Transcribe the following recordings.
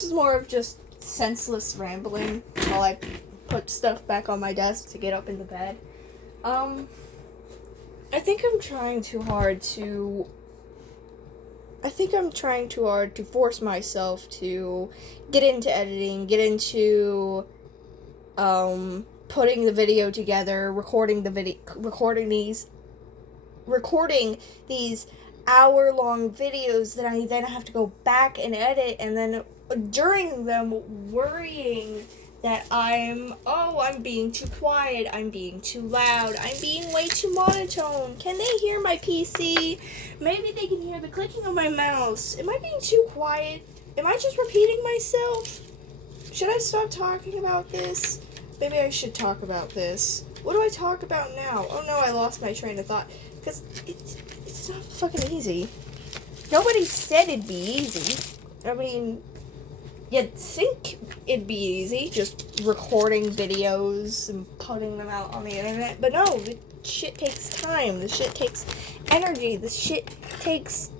This is more of just senseless rambling while I put stuff back on my desk to get up into bed. I think I'm trying too hard to force myself to get into editing, get into putting the video together, recording these hour-long videos that I then have to go back and edit, and then during them worrying that I'm being too quiet, I'm being too loud, I'm being way too monotone. Can they hear my PC? Maybe they can hear the clicking of my mouse. Am I being too quiet? Am I just repeating myself? Should I stop talking about this? Maybe I should talk about this. What do I talk about now? Oh no, I lost my train of thought. Because it's not fucking easy. Nobody said it'd be easy. I mean, you'd think it'd be easy, just recording videos and putting them out on the internet. But no, the shit takes time. The shit takes energy. The shit takes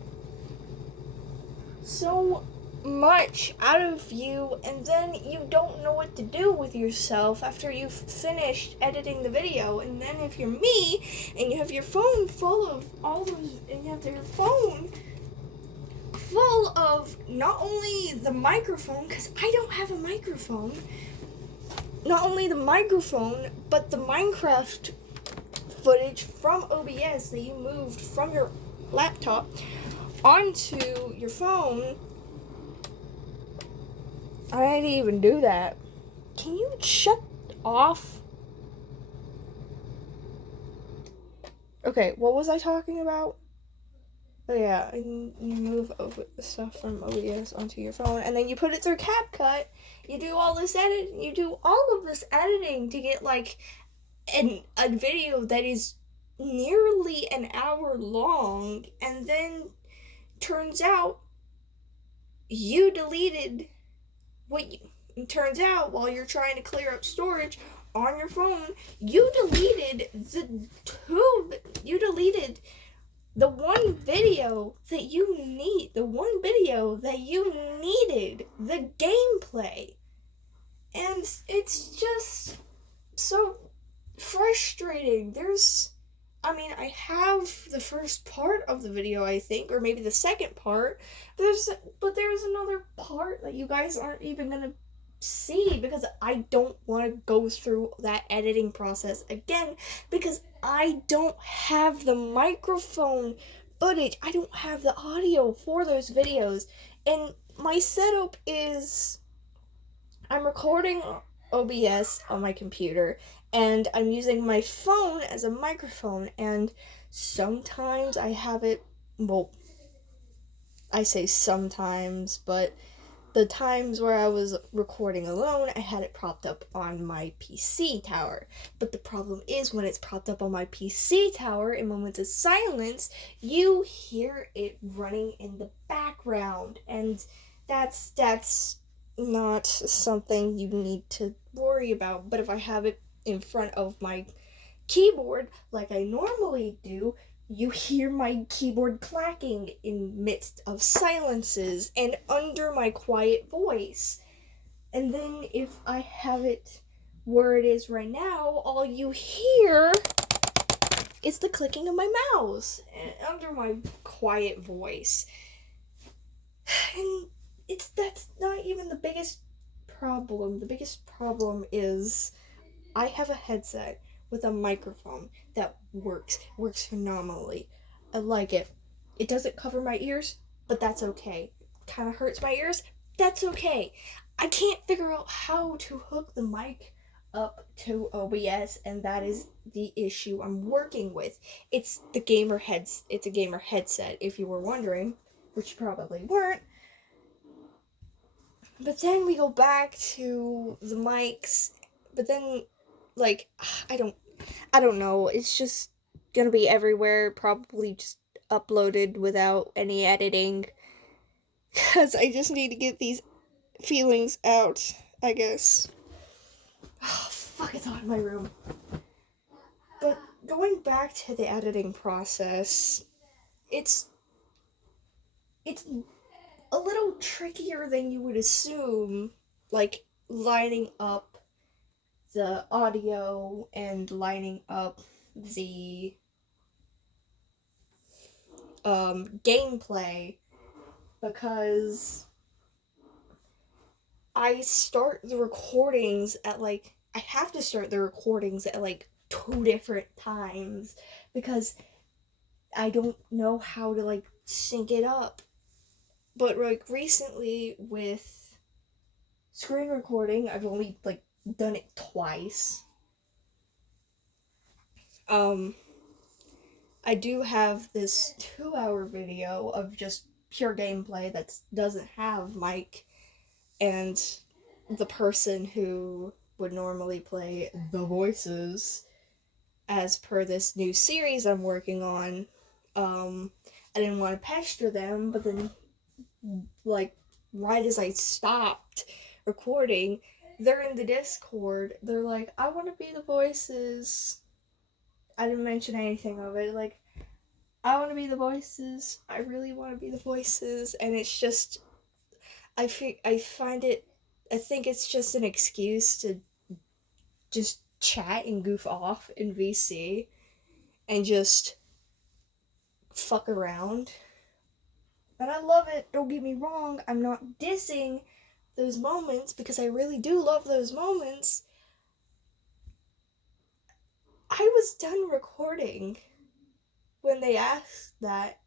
so much out of you, and then you don't know what to do with yourself after you've finished editing the video. And then if you're me and you have your phone full of all those, and you have your phone full of not only the microphone, because I don't have a microphone, not only the microphone, but the Minecraft footage from OBS that you moved from your laptop onto your phone. I didn't even do that. Can you shut off? Okay, what was I talking about? Oh yeah, you move over the stuff from OBS onto your phone, and then you put it through CapCut. You do all this editing to get like a video that is nearly an hour long, and then turns out you deleted it turns out while you're trying to clear up storage on your phone, you deleted the one video that you needed, the gameplay. And it's just so frustrating. I have the first part of the video, I think, or maybe the second part, but there's another part that you guys aren't even gonna see, because I don't want to go through that editing process again, because I don't have the microphone footage, I don't have the audio for those videos, and my setup is I'm recording OBS on my computer, and I'm using my phone as a microphone, and sometimes I have it, well, I say sometimes, but the times where I was recording alone, I had it propped up on my PC tower. But the problem is, when it's propped up on my PC tower, in moments of silence, you hear it running in the background, and that's not something you need to worry about. But if I have it in front of my keyboard like I normally do, you hear my keyboard clacking in midst of silences and under my quiet voice. And then if I have it where it is right now, all you hear is the clicking of my mouse under my quiet voice. And that's not even the biggest problem. The biggest problem is I have a headset with a microphone that works phenomenally. I like it. It doesn't cover my ears, but that's okay. Kind of hurts my ears, that's okay. I can't figure out how to hook the mic up to OBS, and that is the issue I'm working with. It's a gamer headset, if you were wondering, which you probably weren't. But then we go back to the mics, but then, like, I don't know, it's just gonna be everywhere, probably just uploaded without any editing, because I just need to get these feelings out, I guess. Oh, fuck, it's hot in my room. But going back to the editing process, it's a little trickier than you would assume, like lining up the audio and lining up the gameplay, because I start the recordings at like, I have to start the recordings at like 2 different times because I don't know how to like sync it up. But like recently with screen recording, I've only like done it twice. I do have this 2-hour video of just pure gameplay that doesn't have Mike and the person who would normally play the voices as per this new series I'm working on. I didn't want to pester them, but then, like, right as I stopped recording, they're in the Discord. They're like, I want to be the voices. I didn't mention anything of it. Like, I want to be the voices. I really want to be the voices. And it's just, I find it, I think it's just an excuse to just chat and goof off in VC and just fuck around. And I love it, don't get me wrong. I'm not dissing those moments because I really do love those moments. I was done recording when they asked that,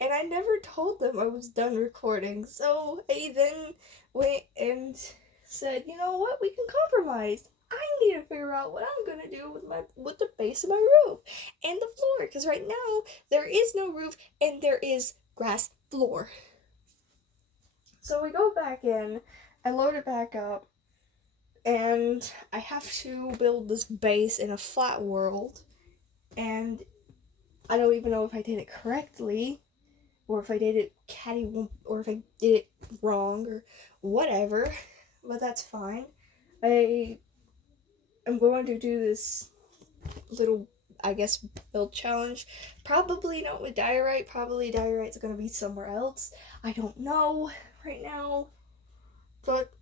and I never told them I was done recording. So I then went and said, you know what, we can compromise. I need to figure out what I'm gonna do with the base of my roof and the floor, because right now there is no roof and there is grass floor. So we go back in, I load it back up, and I have to build this base in a flat world, and I don't even know if I did it correctly, or if I did it or if I did it wrong, or whatever, but that's fine. I am going to do this little, I guess, build challenge. Probably not with diorite. Probably diorite's gonna be somewhere else. I don't know right now. But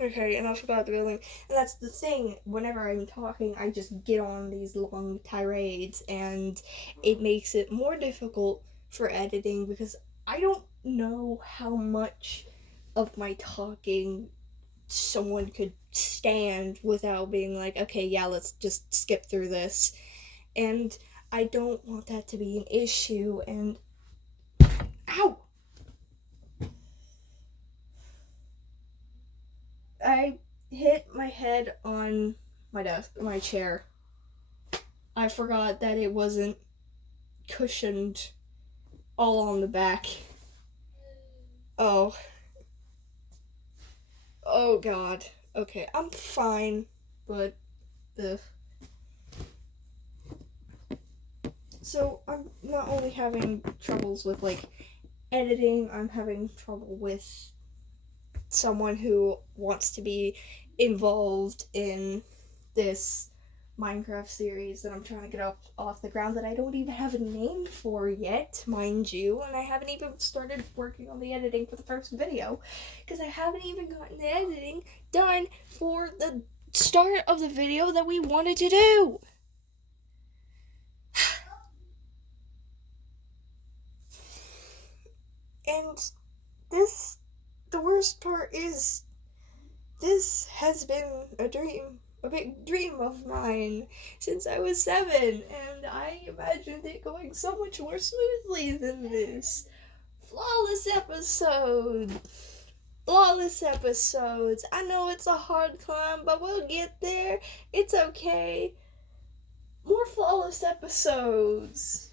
okay, enough about the building. And that's the thing. Whenever I'm talking, I just get on these long tirades, and it makes it more difficult for editing because I don't know how much of my talking someone could stand without being like, okay, yeah, let's just skip through this. And I don't want that to be an issue. And ow, I hit my head on my chair. I forgot that it wasn't cushioned all on the back. Oh god. Okay, I'm fine, but so I'm not only having troubles with like editing, I'm having trouble with someone who wants to be involved in this Minecraft series that I'm trying to get off the ground, that I don't even have a name for yet, mind you, and I haven't even started working on the editing for the first video, because I haven't even gotten the editing done for the start of the video that we wanted to do. And the worst part is, this has been a big dream of mine since I was 7, and I imagined it going so much more smoothly than this. Flawless episodes. I know it's a hard climb, but we'll get there. It's okay. More flawless episodes.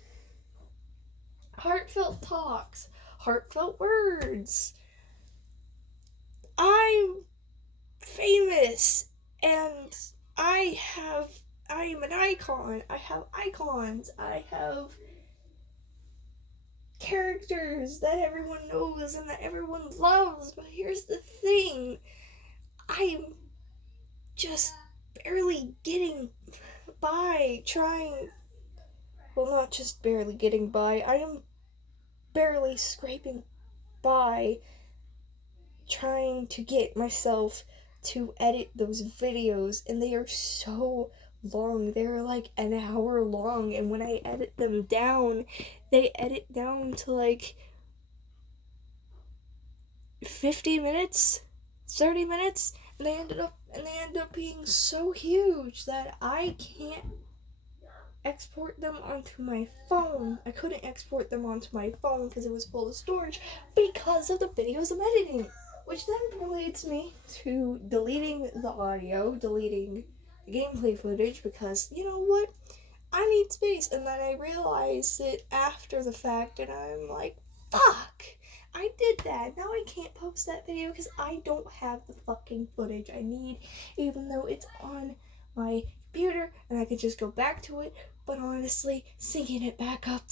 Heartfelt talks. Heartfelt words. I'm famous, and I am an icon. I have icons. I have characters that everyone knows and that everyone loves. But here's the thing. I'm just barely getting by, trying, well, not just barely getting by, I am barely scraping by trying to get myself to edit those videos, and they are so long. They're like an hour long, and when I edit them down, they edit down to like 50 minutes, 30 minutes, and they end up being so huge that I can't export them onto my phone. I couldn't export them onto my phone because it was full of storage because of the videos I'm editing. Which then leads me to deleting the audio, deleting the gameplay footage, because you know what? I need space. And then I realized it after the fact, and I'm like, fuck! I did that. Now I can't post that video because I don't have the fucking footage I need, even though it's on my computer and I could just go back to it. But honestly, syncing it back up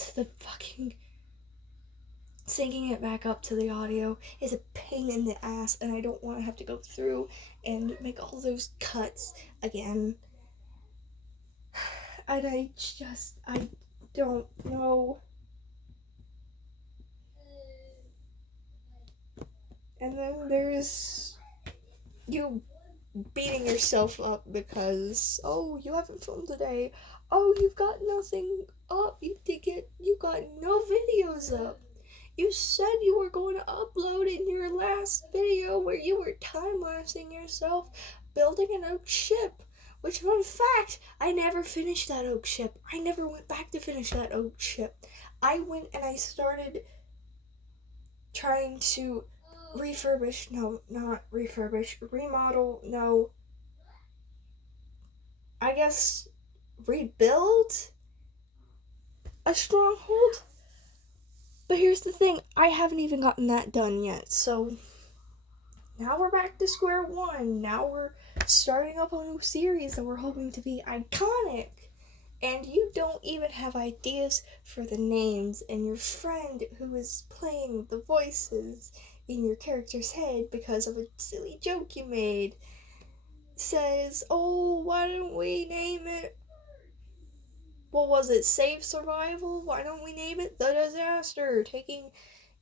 to the audio is a pain in the ass, and I don't want to have to go through and make all those cuts again. And I don't know. And then there's you beating yourself up because, oh, you haven't filmed today. Oh, you've got nothing up. You got no videos up. You said you were going to upload in your last video where you were time-lapsing yourself building an oak ship. Which, fun fact, I never finished that oak ship. I never went back to finish that oak ship. I went and I started trying to rebuild a stronghold. But here's the thing, I haven't even gotten that done yet, so now we're back to square one. Now we're starting up a new series that we're hoping to be iconic. And you don't even have ideas for the names, and your friend who is playing the voices in your character's head because of a silly joke you made says, oh, why don't we name it, what was it, Save Survival? Why don't we name it The Disaster? Taking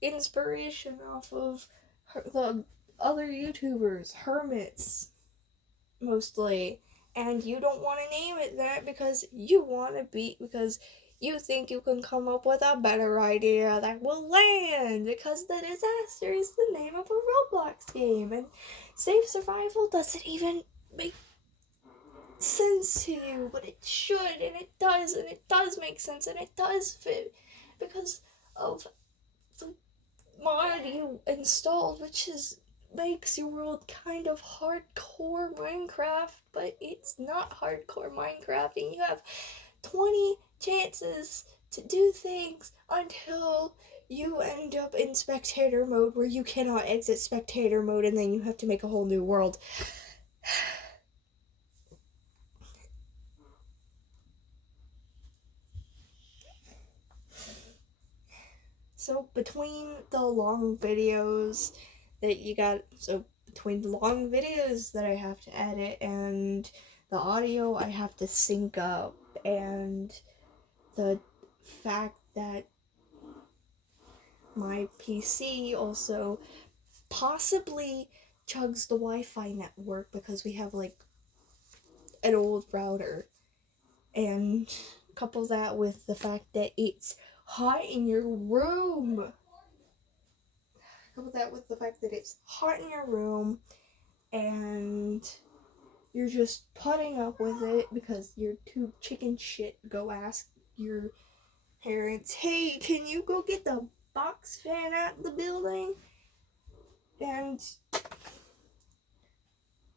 inspiration off of the other YouTubers, hermits, mostly. And you don't want to name it that because because you think you can come up with a better idea that will land, because The Disaster is the name of a Roblox game, and Save Survival doesn't even make sense to you, but it should, and it does make sense, and it does fit because of the mod you installed, which makes your world kind of hardcore Minecraft, but it's not hardcore Minecraft, and you have 20 chances to do things until you end up in spectator mode where you cannot exit spectator mode, and then you have to make a whole new world. So between the long videos that I have to edit and the audio I have to sync up, and the fact that my PC also possibly chugs the Wi-Fi network because we have like an old router, and couple that with the fact that it's hot in your room. And you're just putting up with it because you're too chicken shit to go ask your parents, hey, can you go get the box fan out of the building? And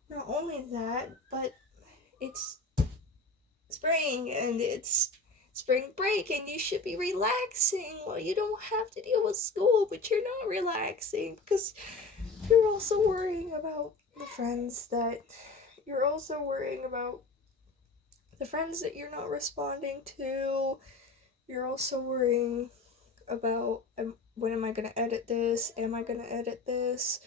not only that, but it's spring and it's spring break and you should be relaxing. Well, you don't have to deal with school, but you're not relaxing because you're also worrying about the friends that you're not responding to. You're also worrying about, when am I going to edit this? Am I going to edit this?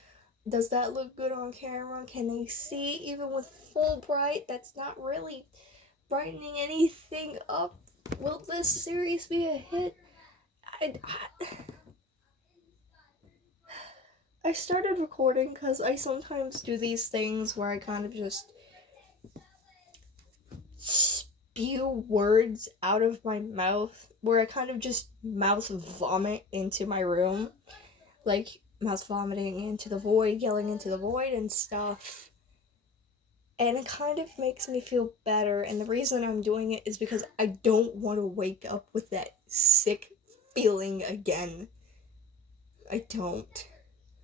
Does that look good on camera? Can they see even with full bright? That's not really brightening anything up. Will this series be a hit? I started recording because I sometimes do these things where I kind of just spew words out of my mouth, where I kind of just mouth vomit into my room. Like, mouth vomiting into the void, yelling into the void and stuff. And it kind of makes me feel better, and the reason I'm doing it is because I don't want to wake up with that sick feeling again. I don't.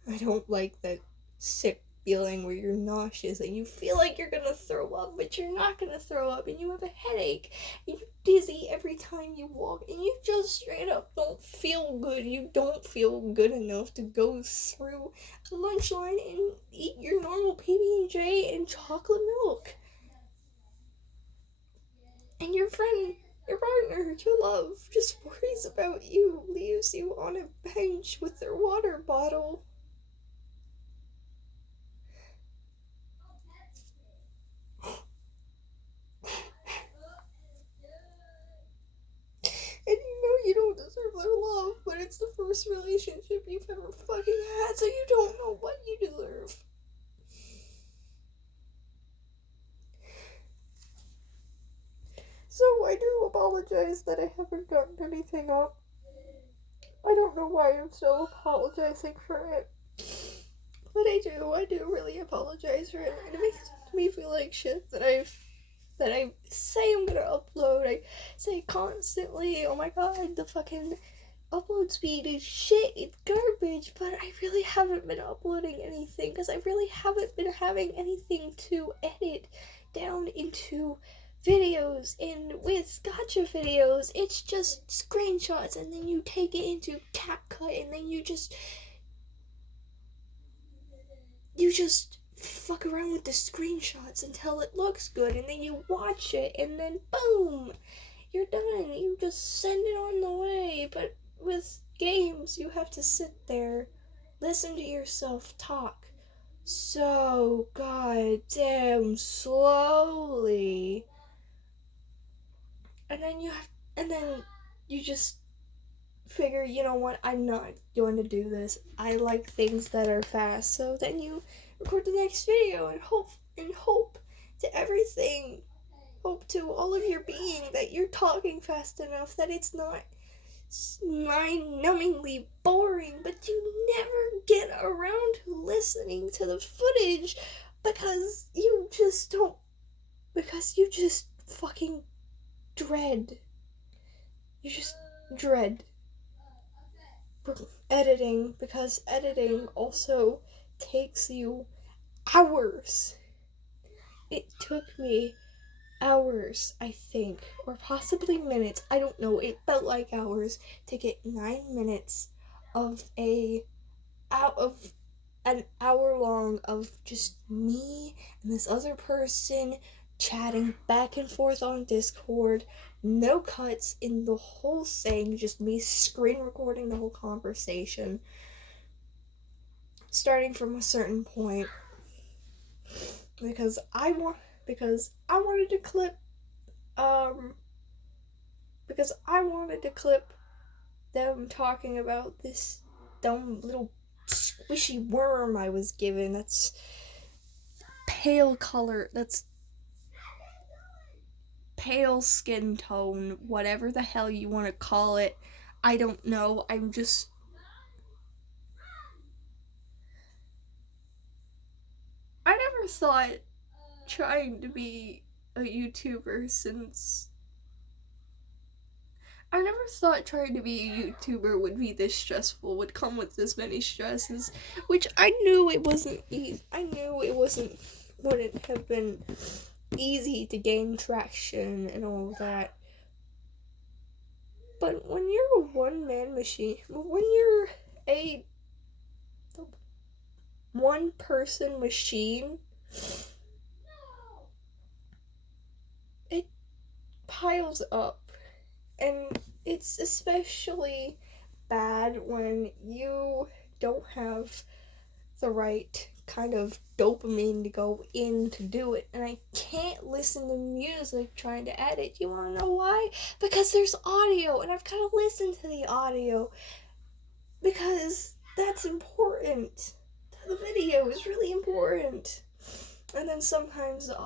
I don't like that sick feeling where you're nauseous and you feel like you're gonna throw up, but you're not gonna throw up, and you have a headache, and you're dizzy every time you walk, and you just straight up don't feel good. You don't feel good enough to go through a lunch line and eat your normal PB&J and chocolate milk. And your friend, your partner, your love, just worries about you, leaves you on a bench with their water bottle. And you know you don't deserve their love, but it's the first relationship you've ever fucking had, so you don't know what you deserve. So I do apologize that I haven't gotten anything up. I don't know why I'm still apologizing for it. But I do really apologize for it. And it makes me feel like shit that I say I'm gonna upload. I say constantly, oh my god, the fucking upload speed is shit, it's garbage, but I really haven't been uploading anything because I really haven't been having anything to edit down into videos. And with gotcha videos, it's just screenshots and then you take it into CapCut and then you just fuck around with the screenshots until it looks good, and then you watch it and then boom, you're done. You just send it on the way. But with games, you have to sit there, listen to yourself talk so goddamn slowly, and then you just figure, you know what, I'm not going to do this. I like things that are fast. So then you record the next video and hope to everything. Hope to all of your being that you're talking fast enough that it's not mind-numbingly boring, but you never get around to listening to the footage because you just don't, because you just fucking dread. You just dread editing, because editing also takes you hours. It took me hours, I think, or possibly minutes. I don't know. It felt like hours to get 9 minutes of an hour long of just me and this other person chatting back and forth on Discord. No cuts in the whole thing, just me screen recording the whole conversation, starting from a certain point, because I wanted to clip because I wanted to clip them talking about this dumb little squishy worm I was given. That's pale color. That's pale skin tone, whatever the hell you want to call it. I don't know. I never thought trying to be a YouTuber since I never thought trying to be a YouTuber would be this stressful, would come with this many stresses, which I knew it wasn't easy. I knew it wouldn't have been easy to gain traction and all that. But when you're a one-man machine, when you're a one-person machine, it piles up. And it's especially bad when you don't have the right kind of dopamine to go in to do it. And I can't listen to music trying to edit. You want to know why? Because there's audio, and I've got to listen to the audio because that's important. the video is really important. And then sometimes the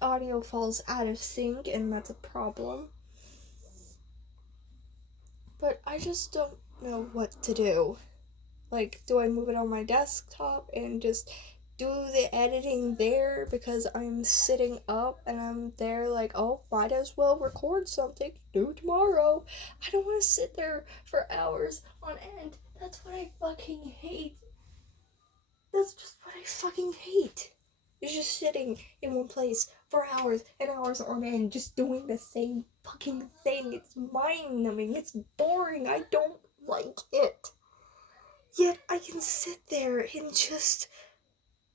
audio falls out of sync, and that's a problem. But I just don't know what to do. Like, do I move it on my desktop and just do the editing there because I'm sitting up and I'm there like, oh, might as well record something, do tomorrow. I don't want to sit there for hours on end. That's what I fucking hate. That's just what I fucking hate. It's just sitting in one place for hours and hours on end, just doing the same fucking thing. It's mind-numbing. It's boring. I don't like it. Yet I can sit there and just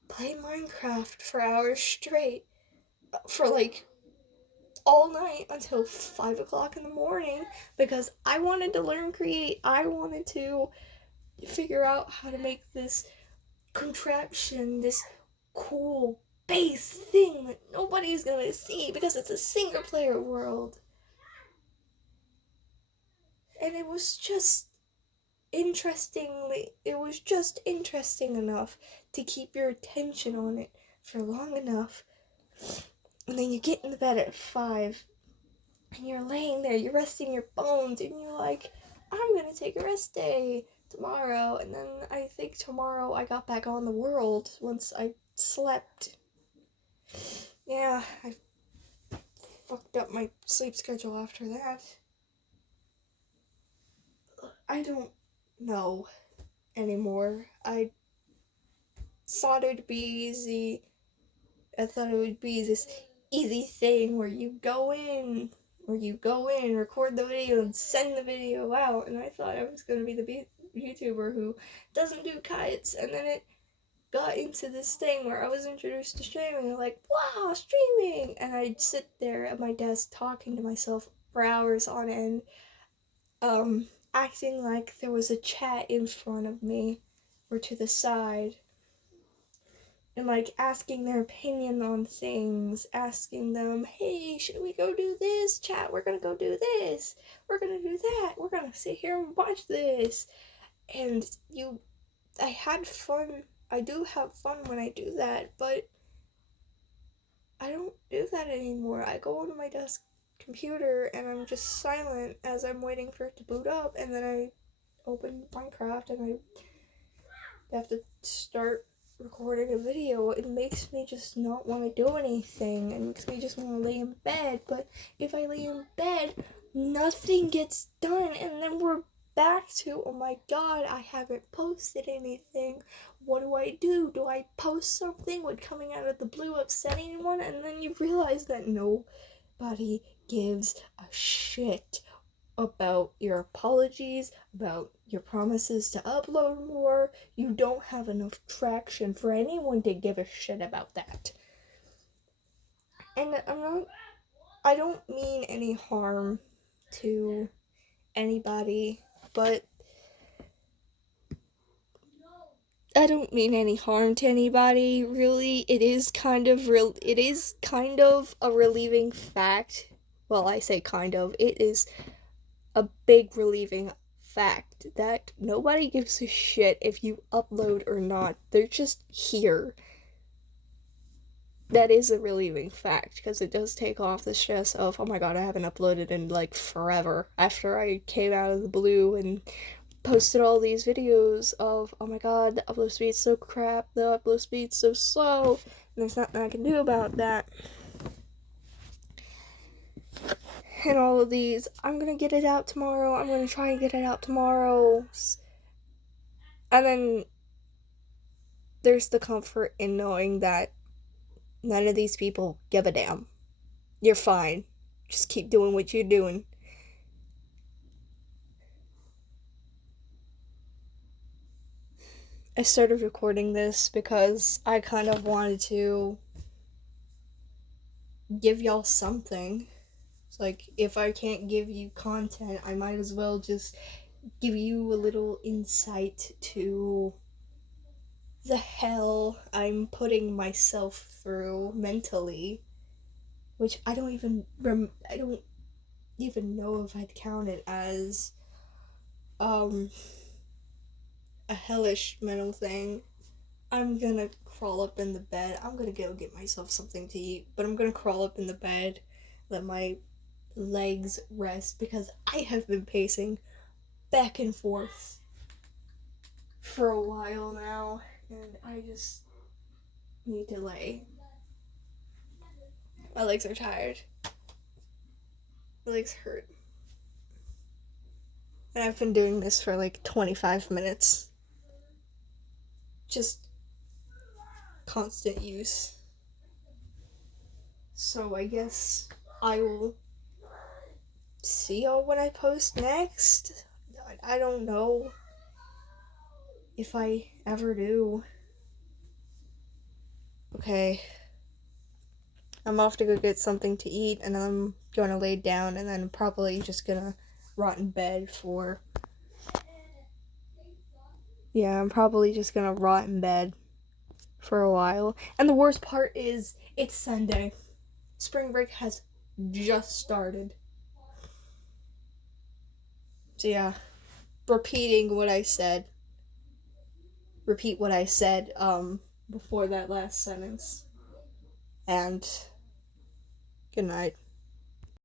play Minecraft for hours straight. For like all night until 5 o'clock in the morning because I wanted to learn Create. I wanted to figure out how to make this contraption, this cool base thing that nobody's gonna see because it's a single player world. And it was just interesting enough to keep your attention on it for long enough. And then you get in the bed at 5 and you're laying there, you're resting your bones, and you're like, I'm gonna take a rest day tomorrow. And then I think tomorrow I got back on the world once I slept. Yeah, I fucked up my sleep schedule after that. I don't know anymore. I thought it would be easy. I thought it would be this easy thing where you go in, record the video, and send the video out. And I thought I was going to be the YouTuber who doesn't do cuts. And then it got into this thing where I was introduced to streaming. I'm like, wow, streaming! And I'd sit there at my desk talking to myself for hours on end, acting like there was a chat in front of me or to the side. And like asking their opinion on things, asking them, hey, should we go do this? Chat, we're gonna go do this. We're gonna do that. We're gonna sit here and watch this. And I had fun. I do have fun when I do that, but I don't do that anymore. I go onto my desk computer and I'm just silent as I'm waiting for it to boot up, and then I open Minecraft and I have to start recording a video. It makes me just not want to do anything. It makes me just want to lay in bed. But if I lay in bed, nothing gets done, and then we're back to, oh my god, I haven't posted anything. What do? Do I post something? Would coming out of the blue upset anyone? And then you realize that nobody gives a shit about your apologies, about your promises to upload more. You don't have enough traction for anyone to give a shit about that. And I don't mean any harm to anybody, but really. It is kind of a relieving fact. Well, I say kind of. It is a big relieving fact that nobody gives a shit if you upload or not. They're just here. That is a relieving fact, because it does take off the stress of, oh my god, I haven't uploaded in like forever, after I came out of the blue and posted all these videos of, oh my god, the upload speed's so crap, the upload speed's so slow, and there's nothing I can do about that. And all of these, I'm gonna get it out tomorrow, I'm gonna try and get it out tomorrow. And then there's the comfort in knowing that none of these people give a damn. You're fine. Just keep doing what you're doing. I started recording this because I kind of wanted to give y'all something. It's like, if I can't give you content, I might as well just give you a little insight to the hell I'm putting myself through mentally, which I don't even know if I'd count it as a hellish mental thing. I'm gonna crawl up in the bed. I'm gonna go get myself something to eat, but I'm gonna crawl up in the bed, let my legs rest, because I have been pacing back and forth for a while now, and I just need to lay. My legs are tired. My legs hurt. And I've been doing this for like 25 minutes. Just constant use. So I guess I will see y'all when I post next. I don't know if I ever do. Okay. I'm off to go get something to eat, and I'm gonna lay down, and then probably just gonna rot in bed for... Yeah, I'm probably just gonna rot in bed for a while. And the worst part is, it's Sunday. Spring break has just started. So yeah, repeat what I said before that last sentence. And good night.